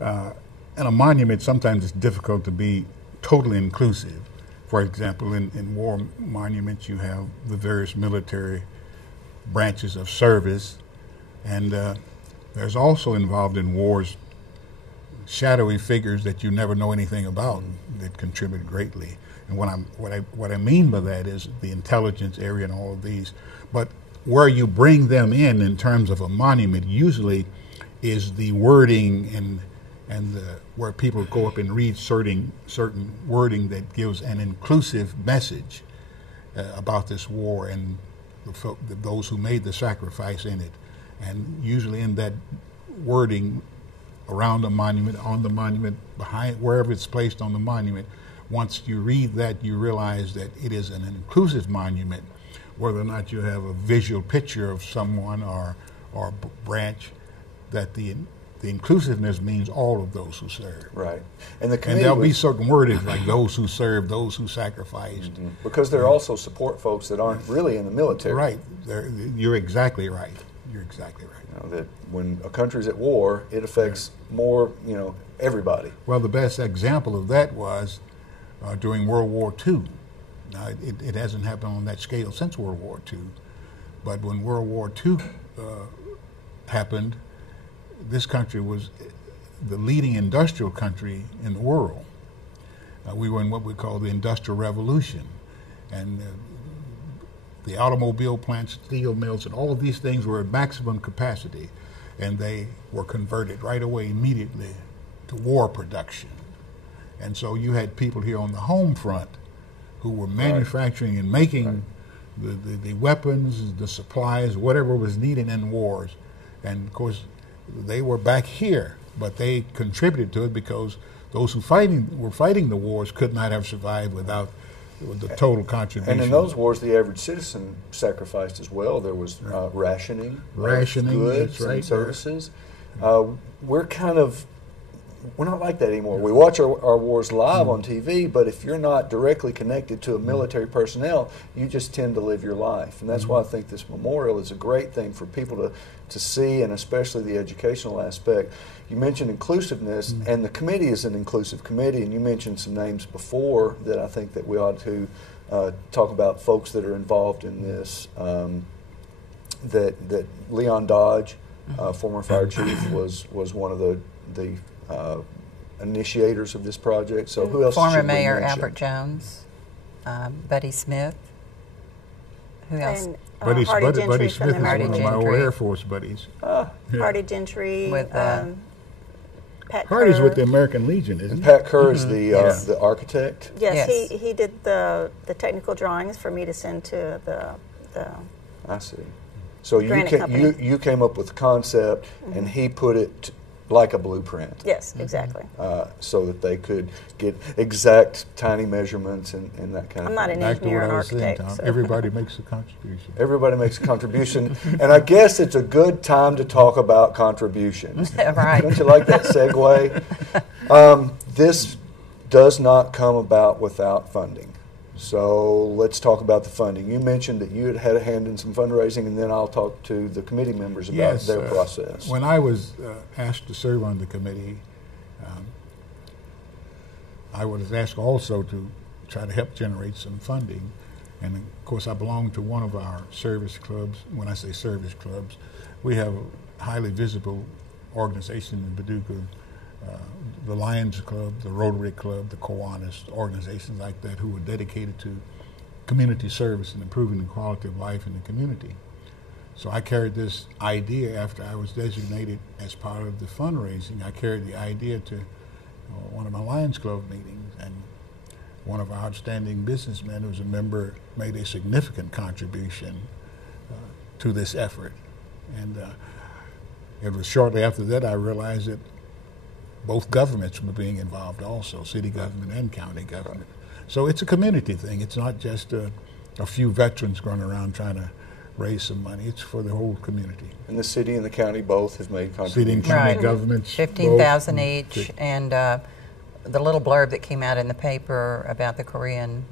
And a monument, sometimes it's difficult to be totally inclusive. For example, in war monuments, you have the various military branches of service, and there's also involved in wars shadowy figures that you never know anything about that contribute greatly. And what I mean by that is the intelligence area and all of these. But where you bring them in terms of a monument usually is the wording and where people go up and read certain wording that gives an inclusive message about this war and those who made the sacrifice in it. And usually in that wording around the monument, on the monument, behind, wherever it's placed on the monument, once you read that, you realize that it is an inclusive monument, whether or not you have a visual picture of someone or branch, that the inclusiveness means all of those who serve. Right. And there'll be certain wordings like those who served, those who sacrificed. Because there are also support folks that aren't really in the military. Right. You're exactly right. You're exactly right. You know, that when a country's at war, it affects more, everybody. Well, the best example of that was during World War II. Now, it hasn't happened on that scale since World War II, but when World War II happened, this country was the leading industrial country in the world. We were in what we call the Industrial Revolution, and the automobile plants, steel mills, and all of these things were at maximum capacity, and they were converted right away immediately to war production. And so you had people here on the home front who were manufacturing and making the weapons, the supplies, whatever was needed in wars. And of course, they were back here, but they contributed to it because those who were fighting the wars could not have survived without the total contribution. And in those wars, the average citizen sacrificed as well. There was rationing goods and services. We're not like that anymore. We watch our wars live on TV, but if you're not directly connected to a military personnel, you just tend to live your life. And that's why I think this memorial is a great thing for people to see, and especially the educational aspect. You mentioned inclusiveness, and the committee is an inclusive committee, and you mentioned some names before that I think that we ought to talk about folks that are involved in this. That Leon Dodge, former fire chief, was one of the initiators of this project. So who else? Former Mayor Albert Jones, Buddy Smith. Who else? And, Buddy Smith is one of my old Air Force buddies. Hardy Gentry, with Pat Hardy's Kerr. with the American Legion, isn't he? Pat Kerr is the architect. Yes, he did the technical drawings for me to send to the I see. So you came up with the concept, and he put it like a blueprint. Yes, exactly. So that they could get exact tiny measurements and that kind of thing. I'm not an engineer or architect. So. Everybody makes a contribution. Everybody makes a contribution. And I guess it's a good time to talk about contributions. Right. Don't you like that segue? This does not come about without funding. So let's talk about the funding. You mentioned that you had a hand in some fundraising, and then I'll talk to the committee members about their process. When I was asked to serve on the committee, I was asked also to try to help generate some funding. And of course, I belong to one of our service clubs. When I say service clubs, we have a highly visible organization in Paducah, the Lions Club, the Rotary Club, the Kiwanis, organizations like that who are dedicated to community service and improving the quality of life in the community. So I carried this idea after I was designated as part of the fundraising. I carried the idea to one of my Lions Club meetings, and one of our outstanding businessmen who's a member made a significant contribution to this effort. And it was shortly after that I realized that both governments were being involved also, city government and county government. So it's a community thing. It's not just a few veterans going around trying to raise some money. It's for the whole community. And the city and the county both have made contributions. City and county governments. 15,000 each, and the little blurb that came out in the paper about the Korean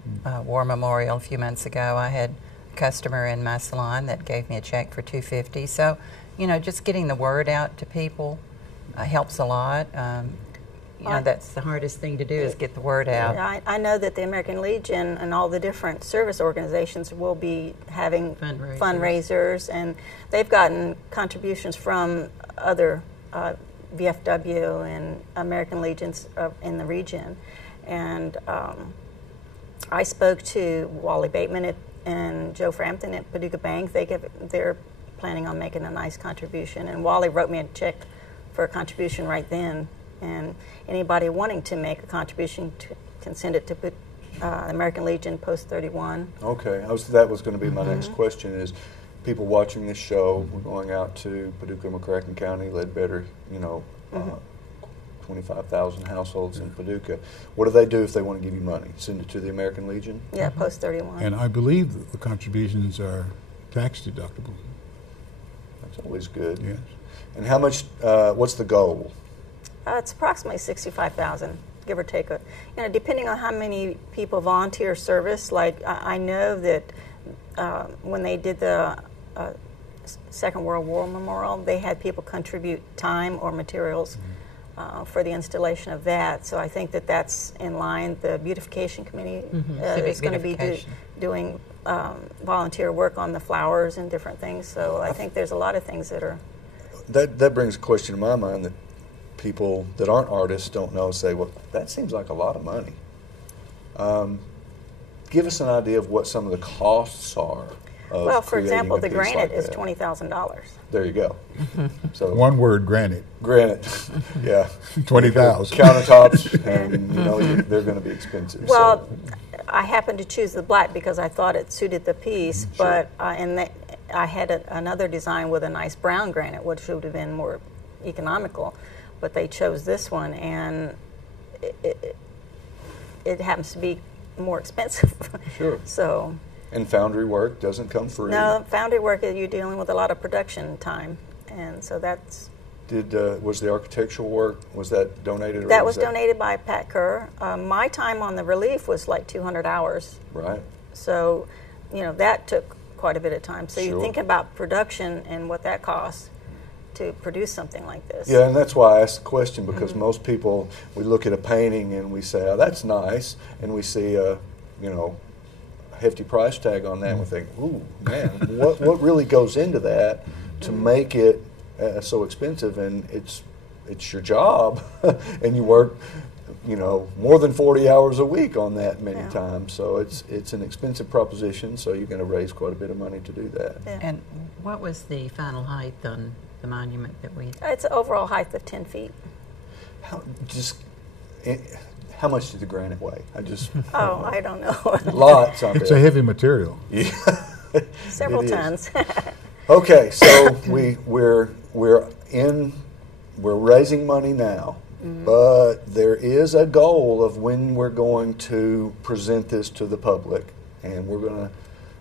War Memorial a few months ago, I had a customer in my salon that gave me a check for $250. So, just getting the word out to people helps a lot. That's the hardest thing to do is get the word out. I know that the American Legion and all the different service organizations will be having fundraisers, and they've gotten contributions from other VFW and American Legions in the region. And I spoke to Wally Bateman and Joe Frampton at Paducah Bank. They're planning on making a nice contribution, and Wally wrote me a check for a contribution right then. And anybody wanting to make a contribution can send it to American Legion, Post 31. Okay, that was going to be my next question is, people watching this show, we're going out to Paducah, McCracken County, Ledbetter, 25,000 households in Paducah. What do they do if they want to give you money? Send it to the American Legion? Yeah, Post 31. And I believe that the contributions are tax deductible. That's always good. Yes. And how much, what's the goal? It's approximately $65,000, give or take. Depending on how many people volunteer service. Like I know that when they did the Second World War Memorial, they had people contribute time or materials for the installation of that. So I think that that's in line. The beautification committee is going to be doing volunteer work on the flowers and different things. So I think there's a lot of things that are. That brings a question to my mind that people that aren't artists don't know, say, well, that seems like a lot of money. Give us an idea of what some of the costs are. Well, for example, the granite like is $20,000. There you go. So one word, granite. Granite, yeah. 20,000. Countertops, and they're going to be expensive. Well, I happened to choose the black because I thought it suited the piece, but I had another design with a nice brown granite, which would have been more economical. But they chose this one, and it happens to be more expensive. Sure. So. And foundry work doesn't come free. No, foundry work, you're dealing with a lot of production time, and so that's. Was the architectural work, was that donated? That was donated by Pat Kerr. My time on the relief was like 200 hours. Right. So, that took quite a bit of time. So you think about production and what that costs to produce something like this. Yeah, and that's why I asked the question, because most people, we look at a painting and we say, oh, that's nice, and we see a, hefty price tag on that, and we think, ooh, man, what really goes into that to make it so expensive? And it's your job, and you work, more than 40 hours a week on that many times. So it's an expensive proposition. So you're going to raise quite a bit of money to do that. Yeah. And what was the final height on the monument that we? It's an overall height of 10 feet. How much did the granite weigh? I don't know. Lots of it. It's a heavy material. Yeah. Several tons. Okay, so we're raising money now, but there is a goal of when we're going to present this to the public, and we're going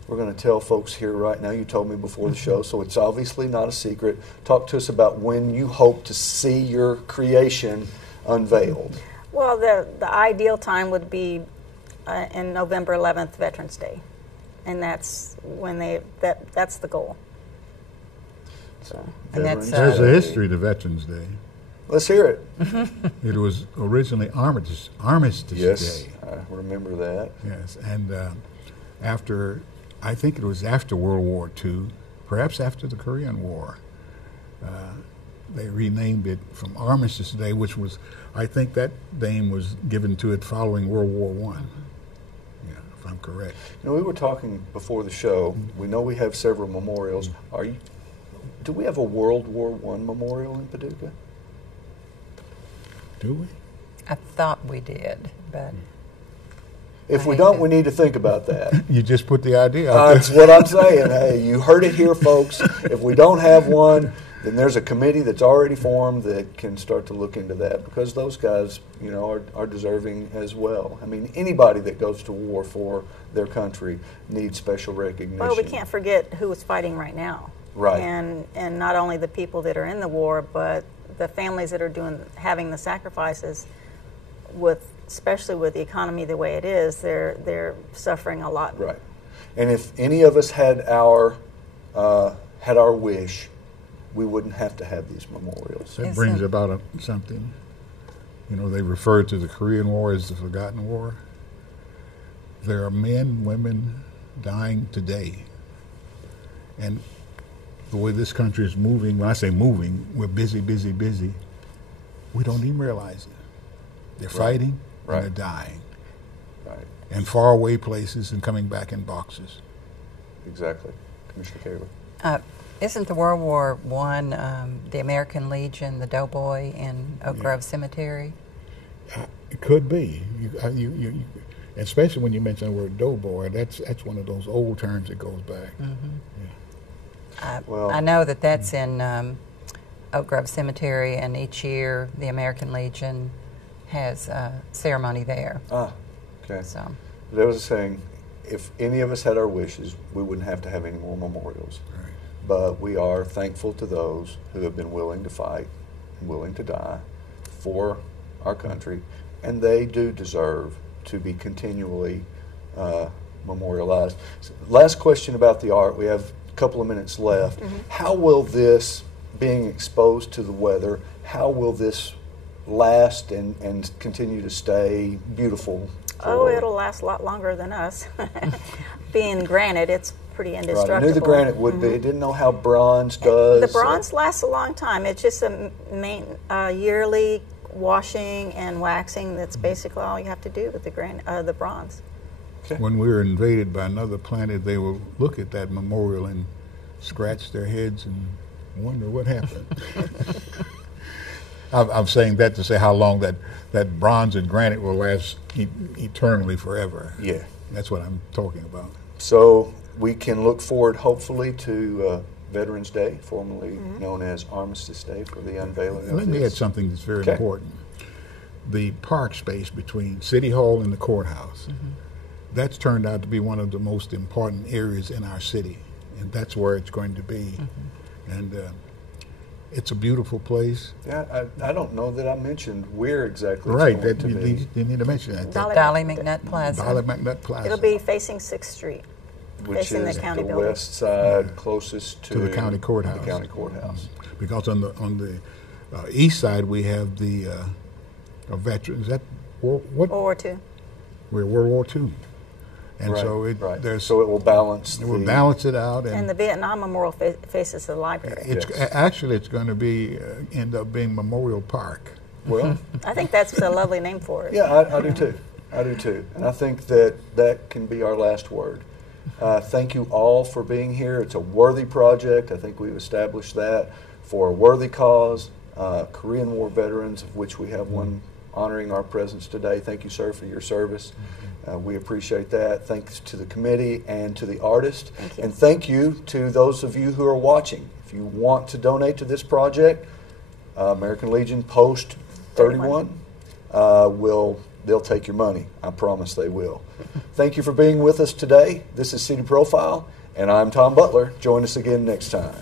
to tell folks here right now. You told me before the show, so it's obviously not a secret. Talk to us about when you hope to see your creation unveiled. Well, the ideal time would be in November 11th, Veterans Day, and that's when that's the goal. So, and that's, there's a history to Veterans Day. Let's hear it. It was originally Armistice Yes, Day. I remember that. Yes, and I think it was after World War II, perhaps after the Korean War, they renamed it from Armistice Day, which was, I think that name was given to it following World War I. Yeah, if I'm correct. We were talking before the show. We know we have several memorials. Do we have a World War I memorial in Paducah? Do we? I thought we did, but. If we don't, we need to think about that. You just put the idea out there. That's what I'm saying. Hey, you heard it here, folks. If we don't have one, then there's a committee that's already formed that can start to look into that, because those guys, are deserving as well. I mean, anybody that goes to war for their country needs special recognition. Well, we can't forget who is fighting right now. Right. And not only the people that are in the war, but the families that are having the sacrifices, especially with the economy the way it is, they're suffering a lot. Right. And if any of us had our wish, we wouldn't have to have these memorials. That brings about something. You know, they refer to the Korean War as the forgotten war. There are men, women dying today. And the way this country is moving, when I say moving, we're busy, busy, busy. We don't even realize it. They're fighting and they're dying. Right. And far away places and coming back in boxes. Exactly. Commissioner Kaler. Isn't the World War I, the American Legion, the Doughboy in Oak Grove Cemetery? It could be. Especially when you mention the word doughboy, that's one of those old terms that goes back. I know that's in Oak Grove Cemetery, and each year the American Legion has a ceremony there. Ah, okay. So there was a saying, if any of us had our wishes, we wouldn't have to have any more memorials. Right. But we are thankful to those who have been willing to fight and willing to die for our country, and they do deserve to be continually memorialized. So, last question about the art. We have a couple of minutes left. How will this, being exposed to the weather, how will this last and continue to stay beautiful? Oh, it'll last a lot longer than us. Being granite, it's pretty indestructible. Right. I knew the granite would be. I didn't know how bronze does. The bronze lasts a long time. It's just a yearly washing and waxing. That's basically all you have to do with the bronze. Okay. When we were invaded by another planet, they will look at that memorial and scratch their heads and wonder what happened. I'm saying that to say how long that bronze and granite will last eternally forever. Yeah. That's what I'm talking about. So we can look forward, hopefully, to Veterans Day, formerly known as Armistice Day, for the unveiling of Let me add something that's very important. The park space between City Hall and the courthouse, that's turned out to be one of the most important areas in our city, and that's where it's going to be. And it's a beautiful place. Yeah, I don't know that I mentioned where exactly Right, it's going to be. you need to mention that. Dolly McNutt Plaza. Dolly McNutt Plaza. It'll be facing 6th Street, Which facing is the county the building. west side closest to the county courthouse. The county courthouse. Because on the east side we have the veterans. Is that what? World War II. We're World War II, and Right, so right. So it will balance. It will balance it out, And the Vietnam Memorial faces the library. it's actually it's going to be end up being Memorial Park. Well, I think that's a lovely name for it. yeah, I do too. I do too. And I think that can be our last word. Thank you all for being here. It's a worthy project. I think we've established that for a worthy cause. Korean War veterans, of which we have one honoring our presence today. Thank you, sir, for your service. We appreciate that. Thanks to the committee and to the artist. Thank you. And thank you to those of you who are watching. If you want to donate to this project, American Legion Post 31 they'll take your money. I promise they will. Thank you for being with us today. This is City Profile, and I'm Tom Butler. Join us again next time.